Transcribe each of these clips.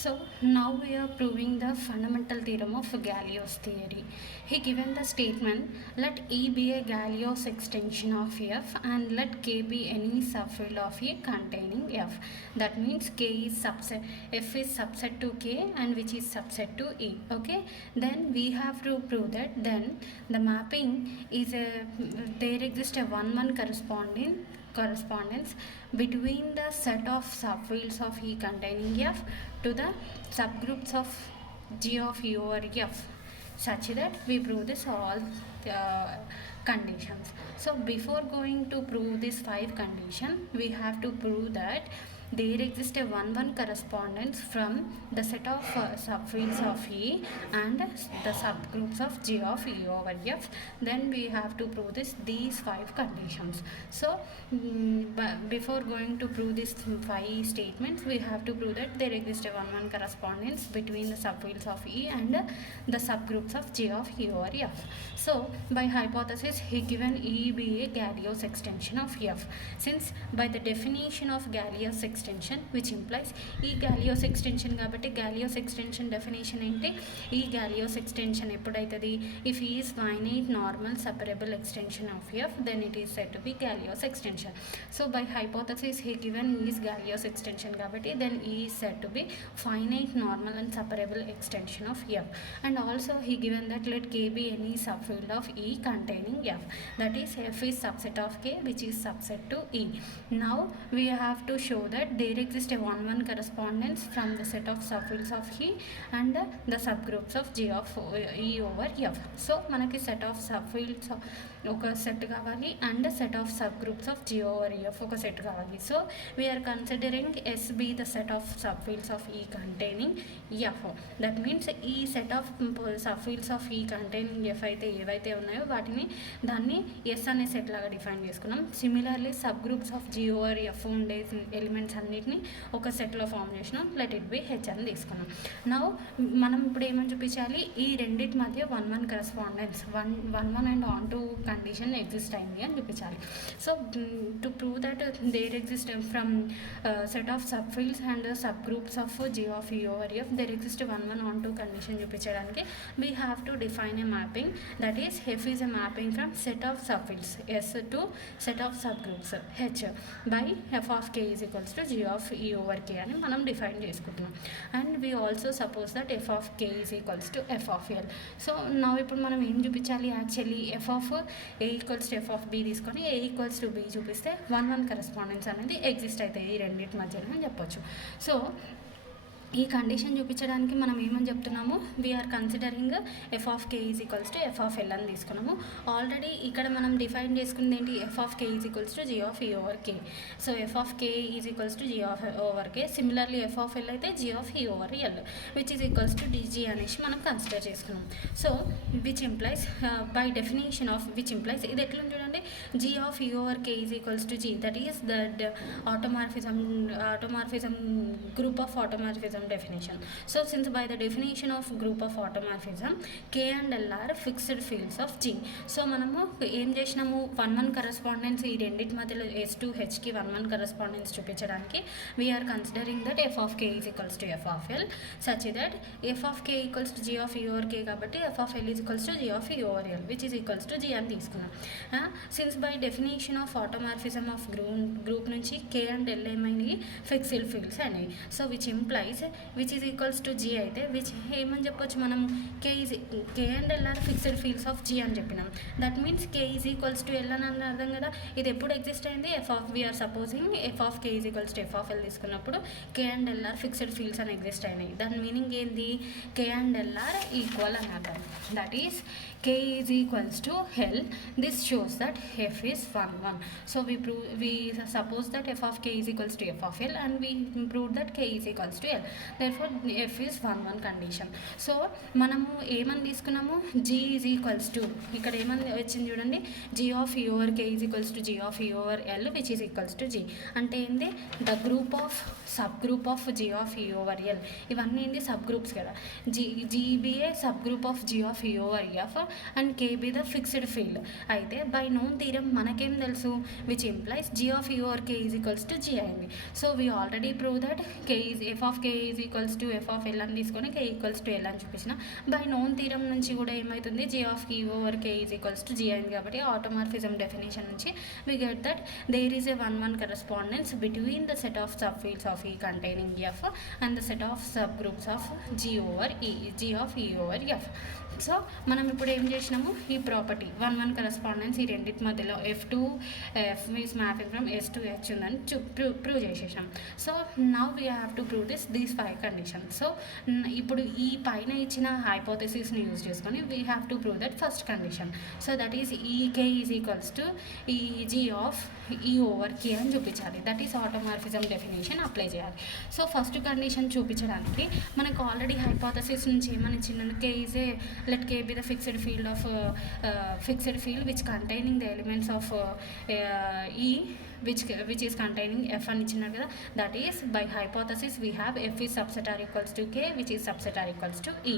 So now we are proving the fundamental theorem of Galois theory. He given the statement, let E be a Galois extension of F and let K be any subfield of A containing F. That means K is subset, F is subset to K and which is subset to E. Okay, then we have to prove that then the mapping is there exists a 1-1 correspondence between the set of subfields of E containing F to the subgroups of G of E over F, such that we prove this all conditions. So before going to prove this 5 condition, we have to prove that there exists a 1-1 correspondence from the set of subfields of E and the subgroups of G of E over F. Then we have to prove these 5 conditions. So before going to prove these 5 statements, we have to prove that there exists a 1-1 correspondence between the subfields of E and the subgroups of G of E over F. So by hypothesis, he given E be a Galois extension of F. Since by the definition of Galois extension, which implies E Galois extension కాబట్టి Galois extension definition ఏంటి? E Galois extension ఎప్పుడైతుంది? If E is finite normal separable extension of F, then it is said to be Galois extension. So by hypothesis, he given E is Galois extension కాబట్టి then E is said to be finite normal and separable extension of F. And also he given that let K be any subfield of E containing F. That is F is subset of K which is subset to E. Now we have to show that there exists a 1-1 correspondence from the set of subfields of E and the subgroups of G of E over F. So మనకి set of subfields ఒక set కావాలి and set of subgroups of G over F ఒక set కావాలి. So we're considering S be the set of subfields of E containing F. That means ఈ set of subfields of E containing F అయితే ఏవైతే ఉన్నాయో వాటిని దాన్ని S అనే set లాగా డిఫైన్ చేసుకున్నాం. Similarly sub groups of G over F ఉండే ఎలిమెంట్స్ అన్నిటిని ఒక సెట్లో ఫామ్ చేసినాం. లెట్ ఇట్ బి H అని తీసుకున్నాం. నౌ మనం ఇప్పుడు ఏమని చూపించాలి? ఈ రెండింటి మధ్య 1-1 correspondence 1-1 and onto condition exist అయింది అని చూపించాలి. So to prove that there exist from set of subfields and subgroups of G of E over F there exist 1-1 on to condition చూపించడానికి we have to define a mapping, that is F is a mapping from set of subfields S to set of subgroups H by F of K is equals to G of E over K అని మనం define చేసుకుంటున్నాం. And we also suppose that F of K is equals to F of L. So నా ఇప్పుడు మనం ఏం చూపించాలి? Actually F of A equals to F of B తీసుకొని A equals to B చూపిస్తే 1-1 కరెస్పాండెన్స్ అనేది ఎగ్జిస్ట్ అవుతాయి ఈ రెండింటి మధ్యలో అని చెప్పొచ్చు. సో ఈ కండిషన్ చూపించడానికి మనం ఏమని చెప్తున్నాము? We're considering F of K is equals to F of L అని తీసుకున్నాము. ఆల్రెడీ ఇక్కడ మనం డిఫైన్ చేసుకుంది ఏంటి? F of K is equals to G of E over K. So F of K is equals to G of over K. Similarly F of L అయితే G of E over L which is equals to DG అనేసి మనం consider చేసుకున్నాం. So which implies by definition of which implies ఇది ఎట్లా చూడండి, G of E over K is equals to G, that is the automorphism group of automorphism definition. So since by the definition of group of automorphism K and L are fixed fields of G, so మనము ఏం చేసినాము? 1-1 correspondence ఈ రెండింటి మధ్యలో S to H కి 1-1 correspondence చూపించడానికి we're considering that F of K is equals to F of L such that F of K equals to G of E over K కాబట్టి F of L is equals to G of E over L which is equals to G అని తీసుకున్నాం. Since by definition of automorphism of group నుంచి K and L ఏమైనాయి? Fixed fields అనేవి. So which implies which is equals to G అయితే which ఏమని చెప్పొచ్చు మనం? K and L are fixed fields of G అని చెప్పినాం. That means K is equals to L అని అర్థం కదా. ఇది ఎప్పుడు ఎగ్జిస్ట్ అయింది? We are supposing F of K is equals to F of L తీసుకున్నప్పుడు K and L are fixed fields అని ఎగ్జిస్ట్ అయినాయి. దాని మీనింగ్ ఏంది? K and L are equal అని అర్థం. That is K is equals to L. This shows that F is 1-1. So we suppose that F of K is equals to F of L and we prove that K is equals to L. Therefore F is 1-1 condition. So మనము ఏమని తీసుకున్నాము? G is equals to ఇక్కడ ఏమని వచ్చింది చూడండి, G of E over K is equals to G of E over L which is equals to G. అంటే ఏంది? The group of sub group of G of E over L. ఇవన్నీ ఏంటి? Sub groups కదా. GBA sub group of G of E over F and K be the fixed field. అయితే by known theorem మనకేం తెలుసు? Which implies G of E over K is equals to G అయింది. So we already prove that F of K is equals to F of L అని తీసుకొని k equals to L అని చూపించిన. By known theorem నుంచి కూడా ఏమవుతుంది, G of E over K is equals to G అయింది కాబట్టి ఆటోమార్ఫిజం డెఫినేషన్ నుంచి we get that there is a 1-1 correspondence between the set of subfields of E containing F and the set of subgroups of G over E, G of E over F. So మనం ఇప్పుడు ఏం చేసినాము, ఈ property 1-1 correspondence ఈ రెండింటి మధ్యలో F is mapping from S to H ఉందని prove చేసేసాం. So now we have to prove these 5 conditions. So ఇప్పుడు ఈ పైన ఇచ్చిన హైపోథెసిస్ని యూజ్ చేసుకొని we have to prove that first condition. So that is E K is equals to E G of E over K అని చూపించాలి. That is automorphism definition apply చేయాలి. So first condition చూపించడానికి మనకు ఆల్రెడీ హైపోథసిస్ నుంచి ఏమని ఇచ్చిందంటే K is A let K be the fixed field which containing the elements of E which is containing F అని ఇచ్చినారు కదా. That is by hypothesis we have F is subset or equals to K which is subset or equals to E.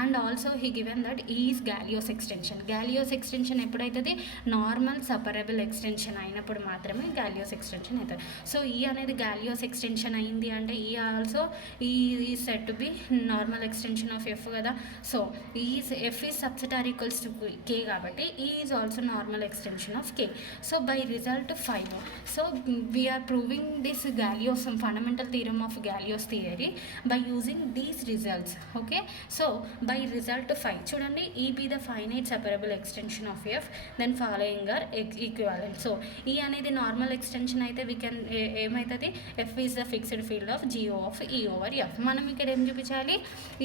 And also he given that E is galois extension. Galois extension ఎప్పుడైతుంది, normal separable extension అయినప్పుడు మాత్రమే galois extension అవుతుంది. So E అనేది galois extension అయింది అంటే E also E is said to be normal extension of F కదా. So F is subset or equals to K కాబట్టి E is also normal extension of K. So by result 5. So we are proving this Galois fundamental theorem of Galois theory by using these results. Okay, so by result 5 చూడండి, E be the finite separable extension of F, then following are equivalent. So E అనేది normal extension అయితే we can ఏమవుతుంది, F is the fixed field of G of E over F. మనం ఇక్కడ ఏం చూపించాలి,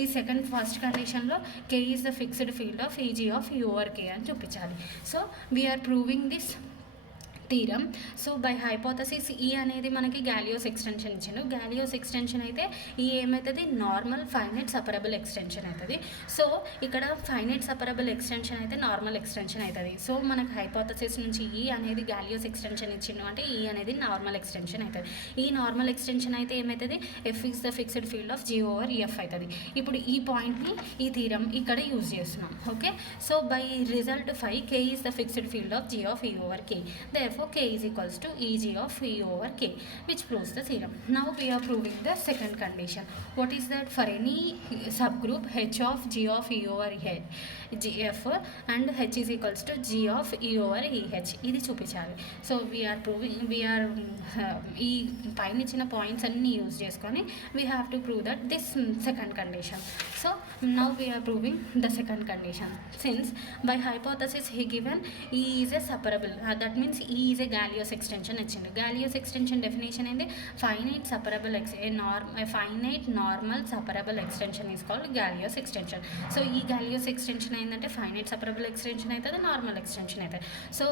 ఈ first కండిషన్లో K is the fixed field of EG of E over K అని చూపించాలి. So we are proving this theorem. So by hypothesis ఈ అనేది మనకి galois ఎక్స్టెన్షన్ ఇచ్చిండు. galois ఎక్స్టెన్షన్ అయితే ఈ ఏమవుతుంది, నార్మల్ ఫైనైట్ సపరబుల్ ఎక్స్టెన్షన్ అవుతుంది. సో ఇక్కడ ఫైనైట్ సపరబుల్ ఎక్స్టెన్షన్ అయితే నార్మల్ ఎక్స్టెన్షన్ అవుతుంది. సో మనకు హైపోథసిస్ నుంచి ఈ అనేది galois ఎక్స్టెన్షన్ ఇచ్చిండు అంటే ఈ అనేది నార్మల్ ఎక్స్టెన్షన్ అవుతుంది. ఈ నార్మల్ ఎక్స్టెన్షన్ అయితే ఏమవుతుంది, F is the fixed field of G over F అవుతుంది. ఇప్పుడు ఈ పాయింట్ని ఈ థీరం ఇక్కడ యూజ్ చేస్తున్నాం. Okay, so by result 5 K is the fixed field of G of E over K. Therefore K is equals to EG of E over K, which proves the theorem. Now we are proving the second condition. What is that? For any subgroup H of G of E over GF and H is equals to G of E over EH, ఇది చూపించాలి. So we are ఈ పైన ఇచ్చిన points అన్నీ use చేసుకొని we have to prove that this second condition. So now we're proving the second condition. Since by hypothesis he given E is a separable, that means E is a galois extension ఇచ్చిండు. galois extension definition ఏంటి, finite normal separable extension is called galois extension. So ఈ galois extension ఏంటంటే finite separable extension అవుతుంది, normal extension అవుతుంది. So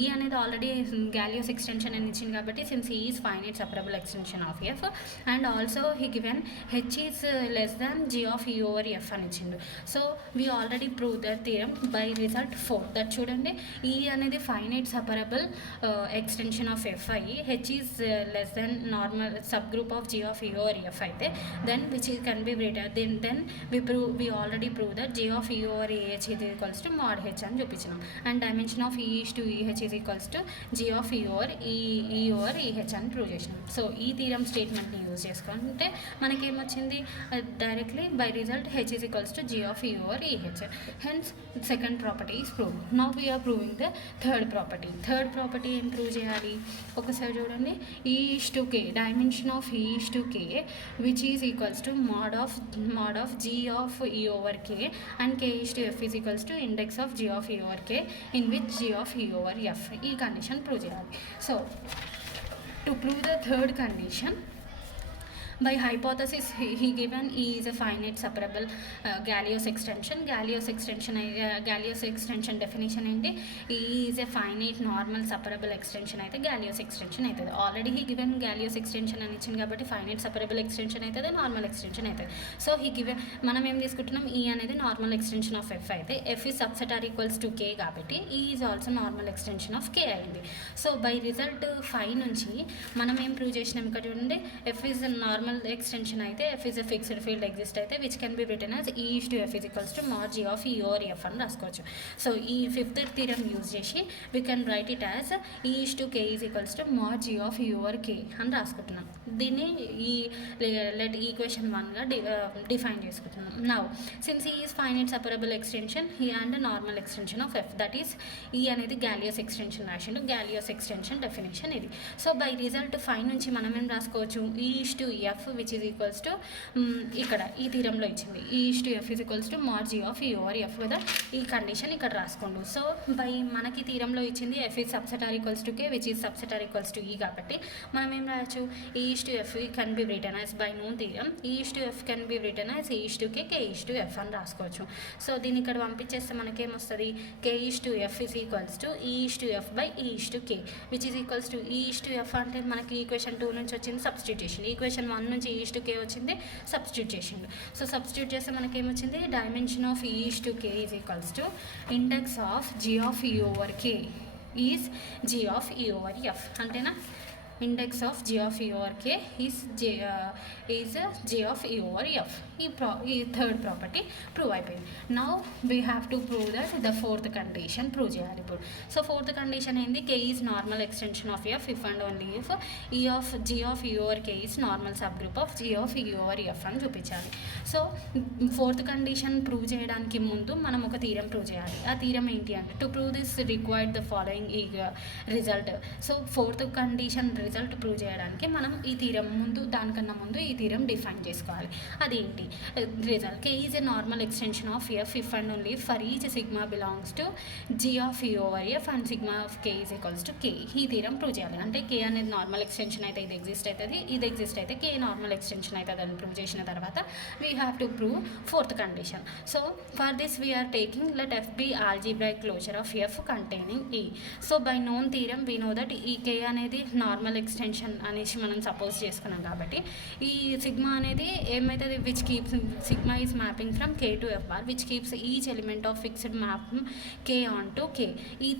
ఈ అనేది already galois extension అని ఇచ్చింది కాబట్టి since E is finite separable extension of F and also he given H is less than G of E over F అని ఇచ్చిండు. So we already proved that theorem by result 4. that చూడండి, E అనేది finite separable extension of F అయ్యి H is less than normal subgroup of G of E over F అయితే then which is can be greater then we already proved that G of E over EH is equals to mod H అని చూపించినాం. and dimension of E is to EH is equals to G of E over E over EH అని prove చేసినాం. So ఈ theorem స్టేట్మెంట్ని use చేసుకుంటే మనకేమొచ్చింది, directly by result H is equals to G of E over EH. hence second property is proved. now we are proving the third property. Third property ఏం prove చేయాలి, ఒకసారి చూడండి, E is to K, dimension of E is to K which is equals to mod of G of E over K and K is to F is equals to index of G of E over K in which G of E over F. ఈ condition prove చేయాలి. So to prove the third condition, by hypothesis he given E is a finite separable galois extension. galois extension definition ఏంటి, E is a finite normal separable extension అయితే galois extension అవుతుంది. Already he given galois extension అని ఇచ్చింది కాబట్టి finite separable extension అవుతుంది, normal extension అవుతుంది. So he given మనం ఏం తీసుకుంటున్నాం, E అనేది నార్మల్ ఎక్స్టెన్షన్ ఆఫ్ F అయితే F is subset or equals to K కాబట్టి E is also normal extension of K అయింది. సో బై రిజల్ట్ 5 నుంచి మనం ఏం ప్రూవ్ చేసినాం, ఇక్కడ చూడండి, F is a normal normal extension అయితే F is a fixed field exist అయితే which can be written as E is to F is equals to mod g of e over f అని రాసుకోవచ్చు. So ఈ fifth theorem use చేసి we can write it as E is to K is equals to mod g of e over k అని రాసుకుంటున్నాం. దీన్ని ఈ let equation 1గా define చేసుకుంటున్నాం. Now since ఈ ఈజ్ ఫైనైట్ సెపరబుల్ ఎక్స్టెన్షన్ ఈ and normal extension of F, that is ఈ అనేది గాలియస్ extension రాసిండు. గాలియస్ ఎక్స్టెన్షన్ డెఫినేషన్ ఇది. సో బై రిజల్ట్ 5 నుంచి మనం ఏం రాసుకోవచ్చు, ఈ is to F which is equals to ఇక్కడ ఈ థీరంలో ఇచ్చింది ఈ is to F is equals to mod g of e over f కదా, ఈ కండిషన్ ఇక్కడ రాసుకోండు. సో బై మనకి థీరంలో ఇచ్చింది F is subset or equals to K which is subset or equals to E కాబట్టి మనం ఏం రాయొచ్చు, E is to F can be written as by known theorem E is to F can be written as E is to K K is to F అని రాసుకోవచ్చు. So దీన్ని ఇక్కడ పంపించేస్తే మనకేమొస్తుంది, K is to F is equals to E is to F by E is to K which is equals to E is to F అంటే మనకి equation 2 నుంచి వచ్చింది సబ్స్టిట్యూట్ చేసింది, ఈక్వేషన్ 1 నుంచి ఈ ఈజ్ టు కే వచ్చింది సబ్స్టిట్యూట్ చేసిండు. సో సబ్స్టిట్యూట్ చేస్తే మనకేమొచ్చింది, dimension of E is to K is equals to index of g of e over k is g of e over f అంటేనా, index of g of e over k is g of e over f. ఈ third property prove అయిపోయింది. Now we have to prove that the fourth condition prove చేయాలి ఇప్పుడు. So fourth condition ఏంది, k is normal extension of f if and only if g of e over k is normal sub group of g of e over f అని చూపించాలి. So fourth condition prove చేయడానికి ముందు మనం ఒక theorem prove చేయాలి. ఆ థీరం ఏంటి అంటే, to prove this required the following ఈ result. So fourth condition result prove చేయడానికి మనం ఈ థీరం దానికన్నా ముందు ఈ థీరం డిఫైన్ చేసుకోవాలి. అదేంటి result, K is a normal extension of F if and only for each sigma belongs to g of e over f and sigma of k is equals to k. ఈ theorem prove చేయాలి. అంటే k అనేది normal extension అయితే ఇది exist అవుతుంది, ఇది exist అయితే k normal extension అవుతుంది అని ప్రూవ్ చేసిన తర్వాత we have to prove fourth condition. So for this we're taking let f be algebraic closure of f containing e. So by known theorem we know that E k అనేది normal extension అనేసి మనం suppose చేసుకున్నాం కాబట్టి ఈ sigma అనేది ఏమవుతుంది, which keeps sigma is mapping from k to f bar which keeps each element of fixed map k onto k. ఈ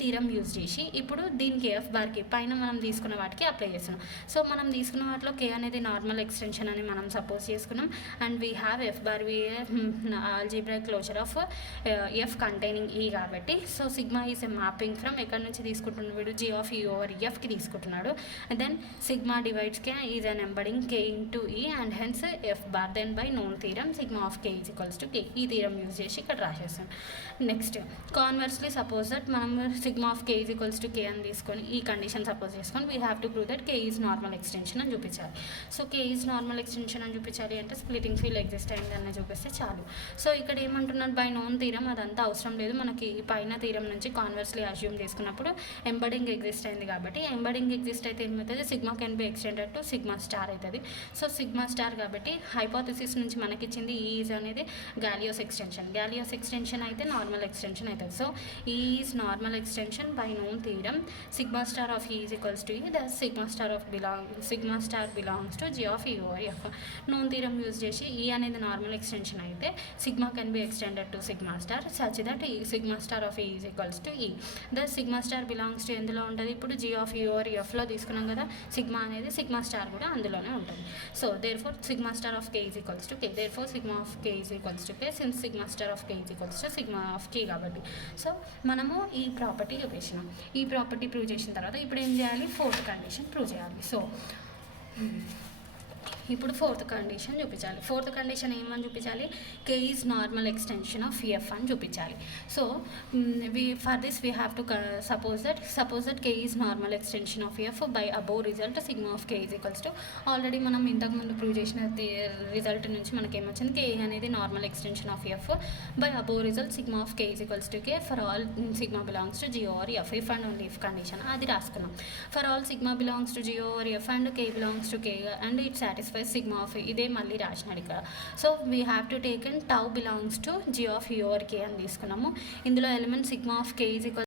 theorem use చేసి ఇప్పుడు దీనికి f బార్కి పైన మనం తీసుకున్న వాటికి అప్లై చేస్తున్నాం. సో మనం తీసుకున్న వాటిలో k అనేది నార్మల్ ఎక్స్టెన్షన్ అని మనం సపోజ్ చేసుకున్నాం and we have f bar be algebraic closure of f containing e కాబట్టి so sigma is a mapping from ఎక్కడి నుంచి తీసుకుంటున్నాడు వీడు g of e over fకి తీసుకుంటున్నాడు. Then sigma divides k is an embedding k into e and hence f bar. Then by known theorem sigma of k is equals to k. ఈ theorem use చేసి ఇక్కడ రాసేస్తాం. Next conversely suppose that మనం sigma of k is equals to k అని తీసుకొని ఈ condition suppose చేసుకొని we have to prove that k is normal extension అని చూపించాలి. So k is normal extension అని చూపించాలి అంటే స్ప్లిటింగ్ ఫీల్డ్ ఎగ్జిస్ట్ అయింది అని చూపిస్తే చాలు. సో ఇక్కడ ఏమంటున్నాడు, బై నోన్ థీరం అదంతా అవసరం లేదు, మనకి పైన థీరం నుంచి కాన్వర్స్లీ అజ్యూమ్ చేసుకున్నప్పుడు ఎంబడింగ్ ఎగ్జిస్ట్ అయింది కాబట్టి ఎంబడింగ్ ఎగ్జిస్ట్ అయితే ఏమవుతుంది, sigma can be extended to sigma star అవుతుంది. సో సిగ్మా స్టార్ కాబట్టి హైపోథెసిస్ నుంచి మనకి ఇచ్చింది ఈజ్ అనేది గాలియోస్ ఎక్స్టెన్షన్ అయితే నార్మల్ ఎక్స్టెన్షన్ అవుతుంది. So is normal extension by known theorem sigma star of is equals to E the sigma star belongs to g of e over f. Known theorem use చేసి ఈ అనేది normal extension అయితే sigma can be extended to sigma star such that sigma star of is equals to E. The sigma star belongs to ఎందులో ఉంటుంది, ఇప్పుడు g of e over fలో తీసుకున్నాం కదా, sigma అనేది సిగ్మా స్టార్ కూడా అందులోనే ఉంటుంది. So therefore sigma star of k is equals to k. Therefore sigma of k is equals to k since sigma star of k is equals to sigma of k కాబట్టి. So మనము ఈ property చూపించినాం. ఈ property prove చేసిన తర్వాత ఇప్పుడు ఏం చేయాలి, fourth condition prove చేయాలి. సో ఇప్పుడు ఫోర్త్ కండిషన్ చూపించాలి. ఫోర్త్ కండిషన్ ఏమని చూపించాలి, k is normal extension of f అని చూపించాలి. So for this we have to suppose that k is normal extension of f by above result sigma of k is equals to already మనం ఇంతకుముందు prove చేసిన result నుంచి మనకి ఏమొచ్చింది, k అనేది normal extension of f by above result sigma of k is equals to k for all sigma belongs to g over f if and only if condition అది రాసుకున్నాం. For all sigma belongs to g over f and k belongs to k and it satisfies sigma of ఇదే మళ్ళీ రాసినాడు ఇక్కడ. So we have to take and tau belongs to g of e over k అని తీసుకున్నాము. ఇందులో element sigma of k is equal